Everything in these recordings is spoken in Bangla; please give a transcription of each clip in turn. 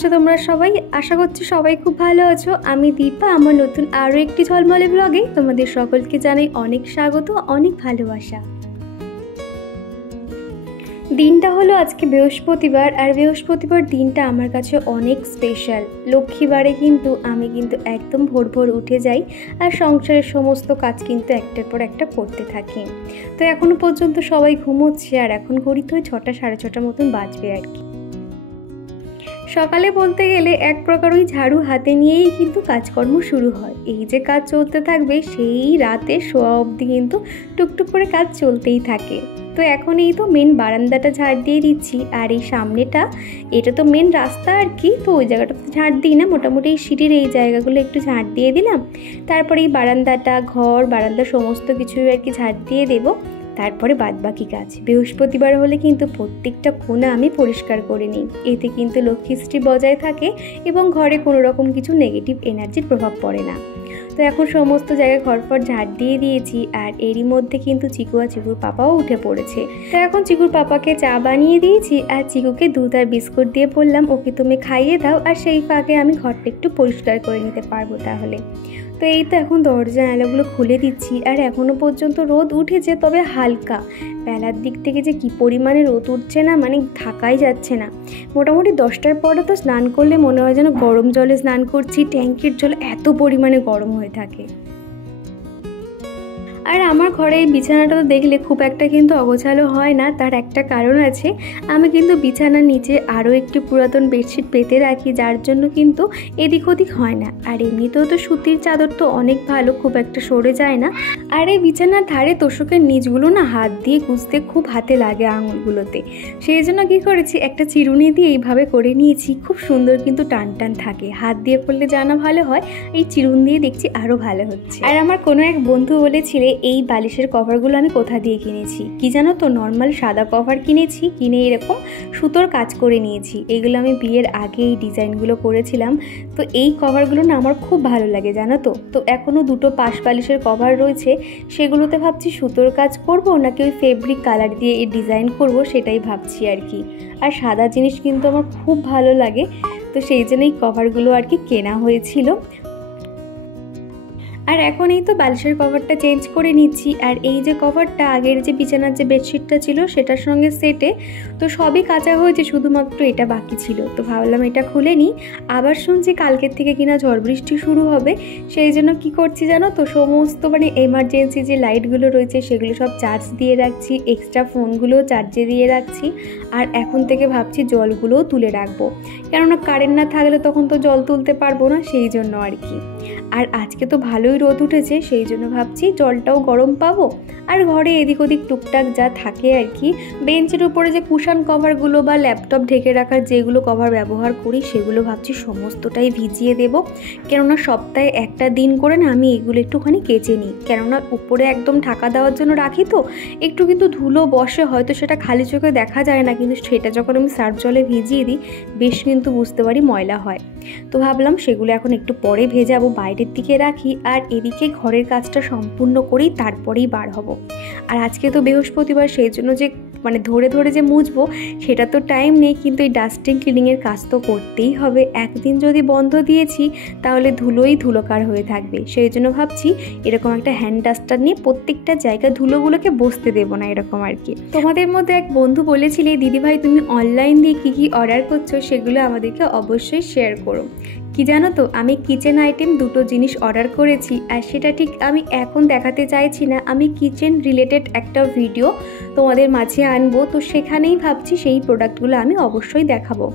আছো তোমরা সবাই? আশা করছি সবাই খুব ভালো আছো। আমি দীপা, আমার নতুন আরও একটি ঝলমলে ব্লগে তোমাদের সকলকে জানাই অনেক স্বাগত, অনেক ভালোবাসা। দিনটা হলো আজকে বৃহস্পতিবার, আর বৃহস্পতিবার দিনটা আমার কাছে অনেক স্পেশাল। লক্ষ্মীবারে কিন্তু আমি একদম ভোর ভোর উঠে যাই আর সংসারের সমস্ত কাজ কিন্তু একটার পর একটা করতে থাকি। তো এখনও পর্যন্ত সবাই ঘুমোচ্ছে, আর এখন ঘড়িতে ওই 6টা সাড়ে 6টার মতন বাজবে আর কি। সকালে বলতে গেলে এক প্রকার ওই ঝাড়ু হাতে নিয়েই কিন্তু কাজকর্ম শুরু হয়। এই যে কাজ চলতে থাকবে সেই রাতে শোয়া অবধি কিন্তু টুকটুক করে কাজ চলতেই থাকে। তো এখন এই তো মেন বারান্দাটা ঝাড় দিয়ে দিচ্ছি, আর এই সামনেটা এটা তো মেন রাস্তা আর কি, তো ওই জায়গাটা তো ঝাড় দিই না, মোটামুটি এই সিঁড়ির এই জায়গাগুলো একটু ঝাড় দিয়ে দিলাম। তারপরে এই বারান্দাটা, ঘর বারান্দা সমস্ত কিছু আর কি ঝাড় দিয়ে দেবো। তারপরে বাদবাকি কাজ। বৃহস্পতিবার হলে কিন্তু প্রত্যেকটা কোণা আমি পরিষ্কার করে নিই, এতে কিন্তু লক্ষ্মীশ্রী বজায় থাকে এবং ঘরে কোনো রকম কিছু নেগেটিভ এনার্জির প্রভাব পড়ে না। তো এখন সমস্ত জায়গায় ঘরফর ঝাড় দিয়ে দিয়েছি, আর এরই মধ্যে কিন্তু চিকু আর চিকুর পাপাও উঠে পড়েছে। তো এখন চিকুর পাপাকে চা বানিয়ে দিয়েছি, আর চিকুকে দুধ আর বিস্কুট দিয়ে বললাম ওকে তুমি খাইয়ে দাও, আর সেই ফাঁকে আমি ঘরটা একটু পরিষ্কার করে নিতে পারবো তাহলে। তো এই তো এখন দরজা জানালাগুলো খুলে দিচ্ছি, আর এখনও পর্যন্ত রোদ উঠেছে, তবে হালকা। বেলার দিক থেকে যে কী পরিমাণে রোদ উঠছে না, মানে থাকাই যাচ্ছে না। মোটামুটি 10টার পরে তো স্নান করলে মনে হয় যেন গরম জলে স্নান করছি, ট্যাঙ্কির জল এত পরিমাণে গরম হয়ে থাকে। আর আমার ঘরে এই বিছানাটা তো দেখলে খুব একটা কিন্তু অগোছালো হয় না, তার একটা কারণ আছে। আমি কিন্তু বিছানার নিচে আরও একটি পুরাতন বেডশিট পেতে রাখি, যার জন্য কিন্তু এদিক ওদিক হয় না। আর এমনিতেও তো সুতির চাদর তো অনেক ভালো, খুব একটা সরে যায় না। আর এই বিছানার ধারে তোষকের নিচগুলো না হাত দিয়ে গুছতে খুব হাতে লাগে আঙুলগুলোতে, সেই জন্য কী করেছি একটা চিরুনি দিয়ে এইভাবে করে নিয়েছি। খুব সুন্দর কিন্তু টান টান থাকে, হাত দিয়ে করলে জানা ভালো হয়, এই চিরুন দিয়ে দেখছি আরও ভালো হচ্ছে। আর আমার কোনো এক বন্ধু বলেছিলে এই বালিশের কভারগুলো আমি কোথা দিয়ে কিনেছি, কি জানো তো? নর্মাল সাদা কভার কিনেছি, কিনে এরকম সুতোর কাজ করে নিয়েছি। এইগুলো আমি বিয়ের আগে এই ডিজাইনগুলো করেছিলাম। তো এই কভারগুলো না আমার খুব ভালো লাগে জানো তো। তো এখনও দুটো পাশ বালিশের কভার রয়েছে, সেগুলোতে ভাবছি সুতোর কাজ করব নাকি ওই ফেব্রিক কালার দিয়ে এই ডিজাইন করব, সেটাই ভাবছি আর কি। আর সাদা জিনিস কিন্তু আমার খুব ভালো লাগে, তো সেই জন্য এই কভারগুলো আর কি কেনা হয়েছিল। আর এখন এই তো বালিশের কভারটা চেঞ্জ করে নিচ্ছি, আর এই যে কভারটা আগের যে বিছানার যে বেডশিটটা ছিল সেটার সঙ্গে সেটে তো সবই কাঁচা হয়েছে, শুধুমাত্র এটা বাকি ছিল। তো ভাবলাম এটা খুলে নিই। আবার শুনছি কালকের থেকে কিনা ঝড় বৃষ্টি শুরু হবে, সেই জন্য কী করছি জানো তো, সমস্ত মানে এমার্জেন্সি যে লাইটগুলো রয়েছে সেগুলো সব চার্জ দিয়ে রাখছি, এক্সট্রা ফোনগুলোও চার্জে দিয়ে রাখছি। আর এখন থেকে ভাবছি জলগুলোও তুলে রাখবো, কেননা কারেন্ট না থাকলে তখন তো জল তুলতে পারবো না, সেই জন্য আর কি। আর আজকে তো ভালোই রোদ উঠেছে, সেই জন্য ভাবছি জলটাও গরম পাবো। আর ঘরে এদিক ওদিক টুকটাক যা থাকে আর কি, বেঞ্চের উপরে যে কুশন কভারগুলো বা ল্যাপটপ ঢেকে রাখার যেগুলো কভার ব্যবহার করি সেগুলো ভাবছি সমস্তটাই ভিজিয়ে দেব। কেননা সপ্তাহে একটা দিন করে না আমি এগুলো একটুখানি কেচে নিই, কেননা উপরে একদম ঢাকা দেওয়ার জন্য রাখি, তো একটু কিন্তু ধুলো বসে, হয়তো সেটা খালি চোখে দেখা যায় না, কিন্তু সেটা যখন আমি সার্ফ জলে ভিজিয়ে দিই বেশ কিন্তু বুঝতে পারি ময়লা হয়। তো ভাবলাম সেগুলো এখন একটু পরে ভেজাবো, বাইরের দিকে রাখি, আর এদিকে ঘরের কাজটা সম্পূর্ণ করেই তারপরেই বার হব। আর আজকে তো বৃহস্পতিবার, সেই জন্য যে মানে ধরে ধরে যে মুছবো সেটা তো টাইম নেই, কিন্তু এই ডাস্টিং ক্লিনিংয়ের কাজ তো করতেই হবে। একদিন যদি বন্ধ দিয়েছি তাহলে ধুলোই ধুলোকার হয়ে থাকবে, সেই জন্য ভাবছি এরকম একটা হ্যান্ড ডাস্টার নিয়ে প্রত্যেকটা জায়গায় ধুলোগুলোকে বসতে দেবো না, এরকম আর কি। তোমাদের মধ্যে এক বন্ধু বলেছিলে দিদিভাই তুমি অনলাইন দিয়ে কী কী অর্ডার করছো সেগুলো আমাদেরকে অবশ্যই শেয়ার করো। কি জানো তো, আমি কিচেন আইটেম দুটো জিনিস অর্ডার করেছি, আর সেটা ঠিক আমি এখন দেখাতে চাইছি না, আমি কিচেন রিলেটেড একটা ভিডিও তোমাদের মাঝে আনবো, তো সেখানেই ভাবছি সেই প্রোডাক্টগুলো আমি অবশ্যই দেখাবো।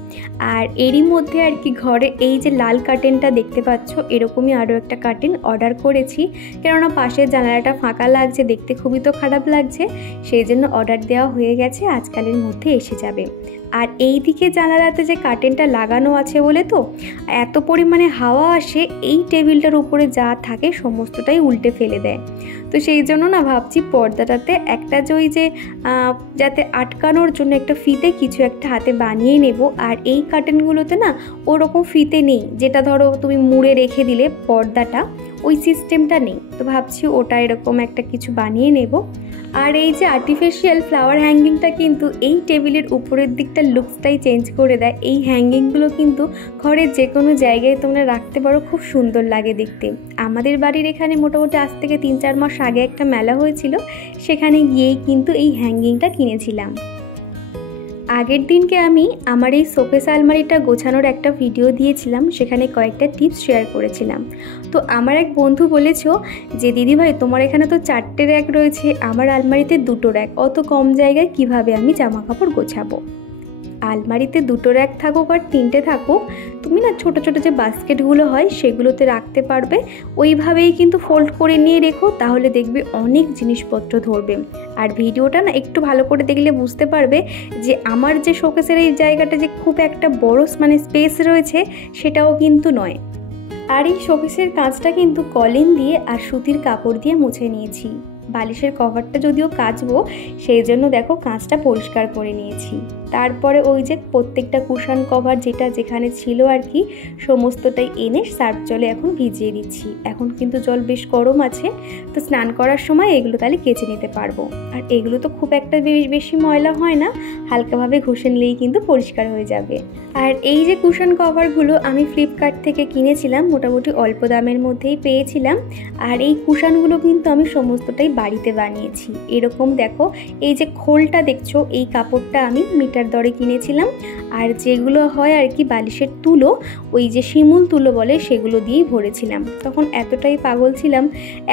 আর এরই মধ্যে আর কি ঘরে এই যে লাল কার্টেনটা দেখতে পাচ্ছ, এরকমই আরও একটা কার্টেন অর্ডার করেছি, কেননা পাশের জানালাটা ফাঁকা লাগছে, দেখতে খুবই তো খারাপ লাগছে, সেই জন্য অর্ডার দেওয়া হয়ে গেছে, আজকালের মধ্যে এসে যাবে। আর এই দিকে জানালাতে যে কার্টেনটা লাগানো আছে বলে তো এত পরিমাণে হাওয়া আসে, এই টেবিলটার উপরে যা থাকে সমস্তটাই উল্টে ফেলে দেয়। তো সেই জন্য না ভাবছি পর্দাটাতে একটা যে ওই যে যাতে আটকানোর জন্য একটা ফিতে কিছু একটা হাতে বানিয়ে নেব। আর এই কার্টেনগুলোতে না ওরকম ফিতে নেই, যেটা ধরো তুমি মুড়ে রেখে দিলে পর্দাটা ওই সিস্টেমটা নেই। তো ভাবছি ওটা এরকম একটা কিছু বানিয়ে নেব। আর এই যে আর্টিফিশিয়াল ফ্লাওয়ার হ্যাঙ্গিংটা কিন্তু এই টেবিলের উপরের দিকটা লুকসটাই চেঞ্জ করে দেয়। এই হ্যাঙ্গিংগুলো কিন্তু ঘরের যে কোনো জায়গায় তোমরা রাখতে পারো, খুব সুন্দর লাগে দেখতে। আমাদের বাড়ির এখানে মোটামুটি আজ থেকে 3-4 মাস আগে একটা মেলা হয়েছিল, সেখানে গিয়েই কিন্তু এই হ্যাঙ্গিংটা কিনেছিলাম। আগের দিনকে আমি আমার এই শোকেস আলমারিটা গোছানোর একটা ভিডিও দিয়েছিলাম, সেখানে কয়েকটা টিপস শেয়ার করেছিলাম। তো আমার এক বন্ধু বলেছো যে দিদিভাই তোমার এখানে তো 4টে র্যাক রয়েছে, আমার আলমারিতে 2টো র্যাক, অত কম জায়গায় কিভাবে আমি জামা কাপড় গোছাবো। আলমারিতে 2টো র্যাক থাকুক আর 3টে থাকুক, তুমি না ছোট ছোট যে বাস্কেটগুলো হয় সেগুলোতে রাখতে পারবে। ওইভাবেই কিন্তু ফোল্ড করে নিয়ে রেখো, তাহলে দেখবে অনেক জিনিসপত্র ধরবে। আর ভিডিওটা না একটু ভালো করে দেখলে বুঝতে পারবে যে আমার যে শোকেসের এই জায়গাটা যে খুব একটা বড় স্পেস রয়েছে সেটাও কিন্তু নয়। আর এই শোকেসের কাঁচটা কিন্তু কলিন দিয়ে আর সুতির কাপড় দিয়ে মুছে নিয়েছি। বালিশের কভারটা যদিও কাচবো, সেই জন্য দেখো কাঁচটা পরিষ্কার করে নিয়েছি। তারপরে ওই যে প্রত্যেকটা কুশন কভার যেটা যেখানে ছিল আর কি, সমস্তটাই এনে সার্ফ জলে এখন ভিজিয়ে দিচ্ছি। এখন কিন্তু জল বেশ গরম আছে, তো স্নান করার সময় এগুলো তাহলে কেচে নিতে পারবো। আর এগুলো তো খুব একটা বেশি ময়লা হয় না, হালকাভাবে ঘষে নিলেই কিন্তু পরিষ্কার হয়ে যাবে। আর এই যে কুশন কভারগুলো আমি ফ্লিপকার্ট থেকে কিনেছিলাম, মোটামুটি অল্প দামের মধ্যেই পেয়েছিলাম। আর এই কুশনগুলো কিন্তু আমি সমস্তটাই বাড়িতে বানিয়েছি। এরকম দেখো এই যে খোলটা দেখছো, এই কাপড়টা আমি মিটার দরে কিনেছিলাম। আর যেগুলো হয় আর কি বালিশের তুলো, ওই যে শিমুল তুলো বলে, সেগুলো দিয়েই ভরেছিলাম। তখন এতটাই পাগল ছিলাম।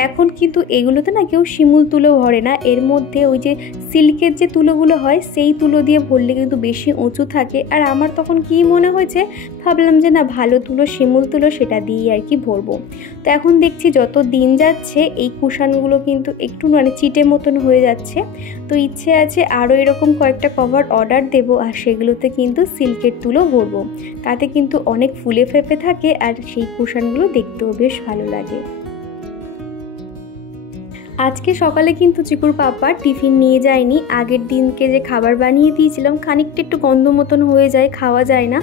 এখন কিন্তু এগুলোতে না কেউ শিমুল তুলো ভরে না, এর মধ্যে ওই যে সিল্কের যে তুলোগুলো হয় সেই তুলো দিয়ে ভরলে কিন্তু বেশি উঁচু থাকে। আর আমার তখন কি মনে হয়েছে, ভাবলাম যে না ভালো তুলো শিমুল তুলো সেটা দিয়েই আর কি ভরবো। তো এখন দেখছি যত দিন যাচ্ছে এই কুশনগুলো কিন্তু একটু চিটে মতন হয়ে যাচ্ছে। তো ইচ্ছে আছে আরও এরকম কয়েকটা কভার অর্ডার দেবো, আর সেগুলোতে কিন্তু সিল্কের তুলো ভরবো। তাতে কিন্তু অনেক ফুলে ফেঁপে থাকে, আর সেই কুশনগুলো দেখতেও বেশ ভালো লাগে। আজকে সকালে কিন্তু চিকুর পাপা টিফিন নিয়ে যায়নি। আগের দিনকে যে খাবার বানিয়ে দিয়েছিলাম খানিকটা একটু গন্ধ মতন হয়ে যায়, খাওয়া যায় না,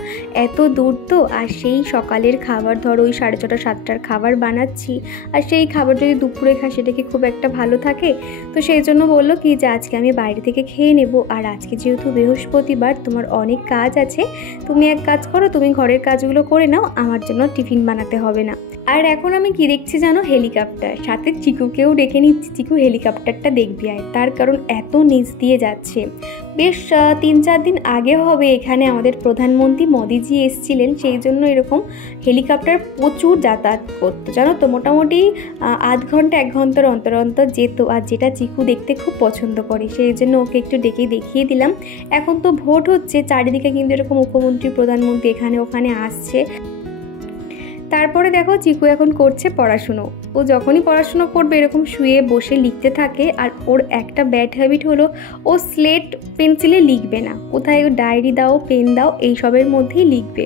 এত দূর তো। আর সেই সকালের খাবার ধরো ওই 6:30-7টার খাবার বানাচ্ছি, আর সেই খাবার যদি দুপুরে খাই সেটা কি খুব একটা ভালো থাকে? তো সেই জন্য বললো কি যে আজকে আমি বাইরে থেকে খেয়ে নেব। আর আজকে যেহেতু বৃহস্পতিবার, তোমার অনেক কাজ আছে, তুমি এক কাজ করো, তুমি ঘরের কাজগুলো করে নাও, আমার জন্য টিফিন বানাতে হবে না। আর এখন আমি কি দেখছি জানো, হেলিকপ্টার, সাথে চিকুকেও ডেকে নিচ্ছি, চিকু হেলিকপ্টারটা দেখবি আয়। তার কারণ এত নিচ দিয়ে যাচ্ছে। বেশ 3-4 দিন আগে হবে এখানে আমাদের প্রধানমন্ত্রী মোদিজি এসেছিলেন, সেই জন্য এরকম হেলিকপ্টার প্রচুর যাতায়াত করতো জানো তো। মোটামুটি আধ ঘন্টা 1 ঘন্টার অন্তর অন্তর যেত। আর যেটা চিকু দেখতে খুব পছন্দ করে, সেই জন্য ওকে একটু ডেকে দেখিয়ে দিলাম। এখন তো ভোট হচ্ছে, চারিদিকে কিন্তু এরকম মুখ্যমন্ত্রী প্রধানমন্ত্রী এখানে ওখানে আসছে। তারপরে দেখো চিকু এখন করছে পড়াশুনো। ও যখনই পড়াশুনো করবে এরকম শুয়ে বসে লিখতে থাকে। আর ওর একটা ব্যাড হ্যাবিট হলো, ও স্লেট পেন্সিলে লিখবে না, কোথায় ও ডায়েরি দাও পেন দাও এইসবের মধ্যেই লিখবে।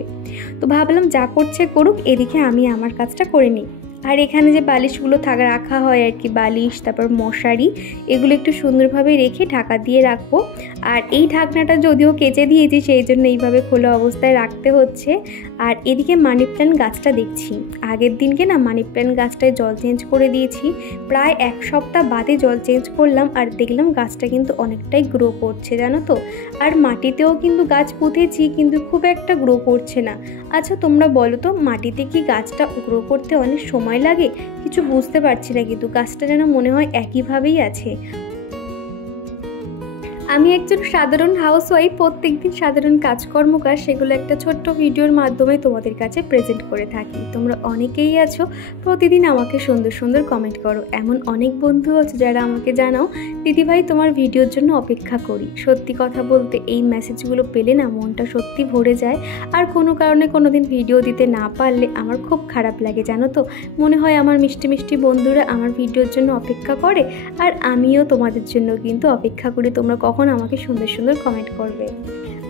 তো ভাবলাম যা করছে করুক, এদিকে আমি আমার কাজটা করে নিই। আর এখানে যে বালিশগুলো রাখা হয় আর কি, বালিশ তারপর মশারি, এগুলো একটু সুন্দরভাবে রেখে ঢাকা দিয়ে রাখবো। আর এই ঢাকনাটা যদিও কেচে দিয়েছি, সেই জন্য এইভাবে খোলা অবস্থায় রাখতে হচ্ছে। আর এদিকে মানি প্ল্যান্ট গাছটা দেখছি, আগের দিনকে না মানি প্ল্যান্ট গাছটায় জল চেঞ্জ করে দিয়েছি, প্রায় 1 সপ্তাহ বাদে জল চেঞ্জ করলাম। আর দেখলাম গাছটা কিন্তু অনেকটাই গ্রো করছে জানো তো। আর মাটিতেও কিন্তু গাছ পুঁতেছি, কিন্তু খুব একটা গ্রো করছে না। আচ্ছা তোমরা বলো তো, মাটিতে কি গাছটা গ্রো করতে অনেক সময় লাগে? কিছু বুঝতে পারছি না, কিন্তু গাছটা যেন মনে হয় একইভাবেই আছে। আমি একজন সাধারণ হাউসওয়াইফ, প্রত্যেকদিন সাধারণ কাজকর্মকার সেগুলো একটা ছোট্ট ভিডিওর মাধ্যমে তোমাদের কাছে প্রেজেন্ট করে থাকি। তোমরা অনেকেই আছো প্রতিদিন আমাকে সুন্দর সুন্দর কমেন্ট করো। এমন অনেক বন্ধু আছে যারা আমাকে জানাও দিদিভাই তোমার ভিডিওর জন্য অপেক্ষা করি। সত্যি কথা বলতে এই মেসেজগুলো পেলে না মনটা সত্যি ভরে যায়। আর কোনো কারণে কোনো দিন ভিডিও দিতে না পারলে আমার খুব খারাপ লাগে জানো তো। মনে হয় আমার মিষ্টি মিষ্টি বন্ধুরা আমার ভিডিওর জন্য অপেক্ষা করে, আর আমিও তোমাদের জন্য কিন্তু অপেক্ষা করি, তোমরা কখন আমাকে সুন্দর সুন্দর কমেন্ট করবে।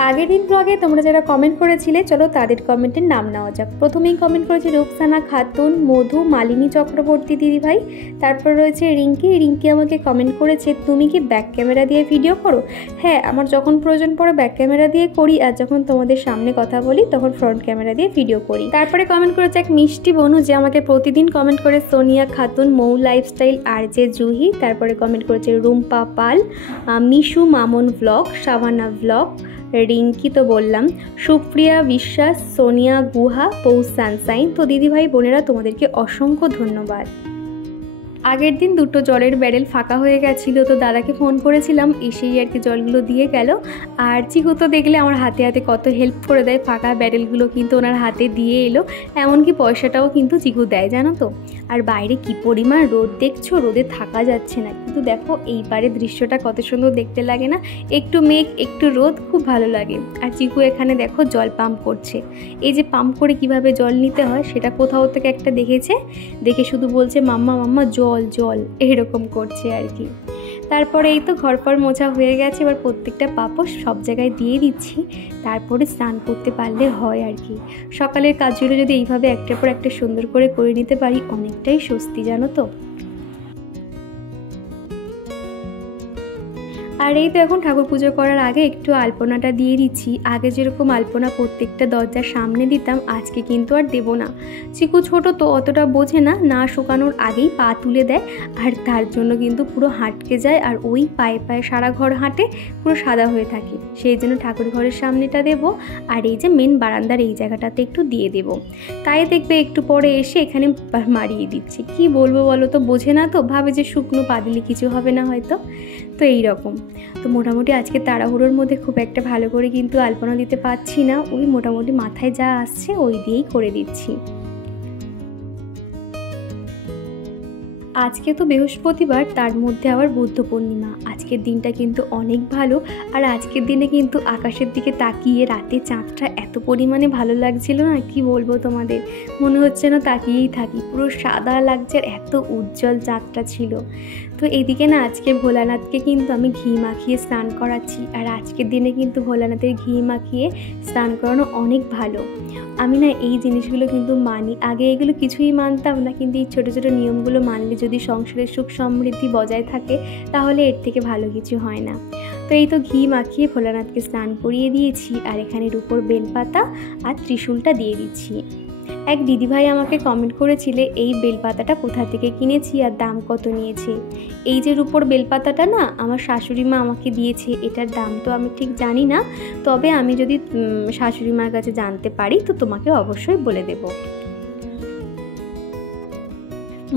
আগের দিন ব্লগে তোমরা যারা কমেন্ট করেছিলে, চলো তাদের কমেন্টের নাম নেওয়া যাক। প্রথমেই কমেন্ট করেছে রুকসানা খাতুন, মধু, মালিনী চক্রবর্তী দিদিভাই, তারপর রয়েছে রিঙ্কি। রিঙ্কি আমাকে কমেন্ট করেছে তুমি কি ব্যাক ক্যামেরা দিয়ে ভিডিও করো? হ্যাঁ, আমার যখন প্রয়োজন পড়ে ব্যাক ক্যামেরা দিয়ে করি, আর যখন তোমাদের সামনে কথা বলি তখন ফ্রন্ট ক্যামেরা দিয়ে ভিডিও করি। তারপরে কমেন্ট করেছে এক মিষ্টি বনু, যে আমাকে প্রতিদিন কমেন্ট করে সোনিয়া খাতুন, মৌ লাইফস্টাইল, আর জে জুহি। তারপরে কমেন্ট করেছে রুম্পা পাল, মিশু মামুন ব্লগ, শাবানা ব্লগ, রিঙ্কি তো বললাম, সুপ্রিয়া বিশ্বাস, সোনিয়া গুহা, পৌষ সানসাইন। তো দিদিভাই বোনেরা তোমাদেরকে অসংখ্য ধন্যবাদ। আগের দিন দুটো জলের ব্যারেল ফাঁকা হয়ে গেছিলো, তো দাদাকে ফোন করেছিলাম, এসেই আর কি জলগুলো দিয়ে গেল। আর চিকু তো দেখলে আমার হাতে হাতে কত হেল্প করে দেয়, ফাঁকা ব্যারেলগুলো কিন্তু ওনার হাতে দিয়ে এলো, এমনকি পয়সাটাও কিন্তু চিকু দেয়, জানো তো। আর বাইরে কি পরিমাণ রোদ দেখছো, রোদে থাকা যাচ্ছে না, কিন্তু দেখো এইবারে দৃশ্যটা কত সুন্দর দেখতে লাগে না, একটু মেঘ একটু রোদ, খুব ভালো লাগে। আর চিকু এখানে দেখো জল পাম্প করছে, এই যে পাম্প করে কিভাবে জল নিতে হয় সেটা কোথাও থেকে একটা দেখেছে, দেখে শুধু বলছে মাম্মা মাম্মা জল জল, এরকম করছে আর কি। তারপরে এই তো ঘরপর মোছা হয়ে গেছে, এবার প্রত্যেকটা পাপোশ সব জায়গায় দিয়ে দিচ্ছি, তারপরে স্নান করতে পারলে হয় আর কি। সকালের কাজগুলো যদি এইভাবে একটার পর একটা সুন্দর করে নিতে পারি, অনেকটাই স্বস্তি, জানো তো। আর এই তো এখন ঠাকুর পুজো করার আগে একটু আলপনাটা দিয়ে দিচ্ছি। আগে যেরকম আলপনা প্রত্যেকটা দরজার সামনে দিতাম, আজকে কিন্তু আর দেব না। চিকু ছোট তো অতটা বোঝে না, না শুকানোর আগেই পা তুলে দেয়, আর তার জন্য কিন্তু পুরো হাঁটকে যায়, আর ওই পায়ে পায়ে সারা ঘর হাঁটে, পুরো সাদা হয়ে থাকে। সেই জন্য ঠাকুর ঘরের সামনেটা দেব, আর এই যে মেন বারান্দার এই জায়গাটাতে একটু দিয়ে দেব। তাই দেখবে একটু পরে এসে এখানে মারিয়ে দিচ্ছি। কি বলবো বলো তো, বোঝে না তো, ভাবে যে শুকনো পা দিলে কিছু হবে না হয়তো, তো এই রকম। তো মোটামুটি আজকে তাড়াহুড়োর মধ্যে খুব একটা ভালো করে কিন্তু আলপনা দিতে পারছি না, ওই মোটামুটি মাথায় যা আসছে ওই দিয়েই করে দিচ্ছি। আজকে তো বৃহস্পতিবার, তার মধ্যে আবার বুদ্ধ পূর্ণিমা। আজকের দিনটা কিন্তু অনেক ভালো, আর আজকের দিনে কিন্তু আকাশের দিকে তাকিয়ে রাতে চাঁদটা এত পরিমাণে ভালো লাগছিল না, কি বলবো তোমাদের, মনে হচ্ছে না তাকিয়েই থাকি, পুরো সাদা লাগছে, এত উজ্জ্বল চাঁদটা ছিল। তো এইদিকে না আজকে ভোলানাথকে কিন্তু আমি ঘি মাখিয়ে স্নান করাচ্ছি, আর আজকের দিনে কিন্তু ভোলানাথের ঘি মাখিয়ে স্নান করানো অনেক ভালো। আমি না এই জিনিসগুলো কিন্তু মানি, আগে এগুলো কিছুই মানতাম না, কিন্তু এই ছোটো ছোটো নিয়মগুলো মানলে যদি সংসারের সুখ সমৃদ্ধি বজায় থাকে, তাহলে এর থেকে ভালো কিছু হয় না। তো এই তো ঘি মাখিয়ে ভোলানাথকে স্নান করিয়ে দিয়েছি, আর এখানে উপর বেলপাতা আর ত্রিশূলটা দিয়ে দিচ্ছি। এক দিদিভাই আমাকে কমেন্ট করেছিলে এই বেলপাতাটা কোথা থেকে কিনেছি আর দাম কত নিয়েছে। এই যে রূপোর বেলপাতাটা না আমার শাশুড়ি মা আমাকে দিয়েছে, এটার দাম তো আমি ঠিক জানি না, তবে আমি যদি শাশুড়ি মার কাছে জানতে পারি তো তোমাকে অবশ্যই বলে দেব।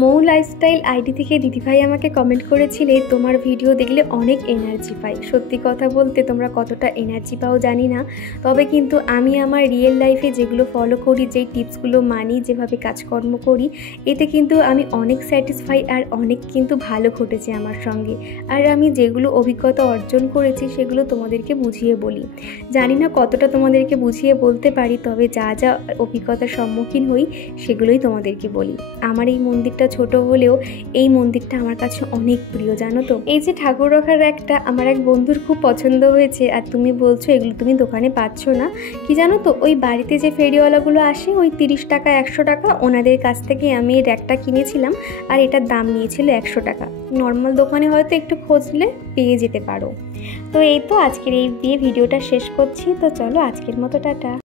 মৌ লাইফস্টাইল আইডি থেকে দিদিভাই আমাকে কমেন্ট করেছিলে তোমার ভিডিও দেখলে অনেক এনার্জি পাই। সত্যি কথা বলতে তোমরা কতটা এনার্জি পাও জানি না, তবে কিন্তু আমি আমার রিয়েল লাইফে যেগুলো ফলো করি, যেই টিপসগুলো মানি, যেভাবে কাজকর্ম করি, এতে কিন্তু আমি অনেক স্যাটিসফাই, আর অনেক কিন্তু ভালো ঘটেছে আমার সঙ্গে। আর আমি যেগুলো অভিজ্ঞতা অর্জন করেছি সেগুলো তোমাদেরকে বুঝিয়ে বলি। জানি না কতটা তোমাদেরকে বুঝিয়ে বলতে পারি, তবে যা যা অভিজ্ঞতার সম্মুখীন হই সেগুলোই তোমাদেরকে বলি। আমার এই মন্দিরটা ছোট হলেও এই মন্দিরটা আমার কাছে অনেক প্রিয়, জানো তো। এই যে ঠাকুর রাখার একটা আমার এক বন্ধুর খুব পছন্দ হয়েছে, আর তুমি বলছো এগুলো তুমি দোকানে পাচ্ছ না, কি জানো তো, ওই বাড়িতে যে ফেরিওয়ালাগুলো আসে, ওই 30 টাকা 100 টাকা, ওনাদের কাছ থেকে আমি এই র্যাকটা কিনেছিলাম, আর এটার দাম নিয়েছিল 100 টাকা। নর্মাল দোকানে হয়তো একটু খুঁজলে পেয়ে যেতে পারো। তো এই তো আজকের এই দিয়ে ভিডিওটা শেষ করছি, তো চলো আজকের মতো টাটা।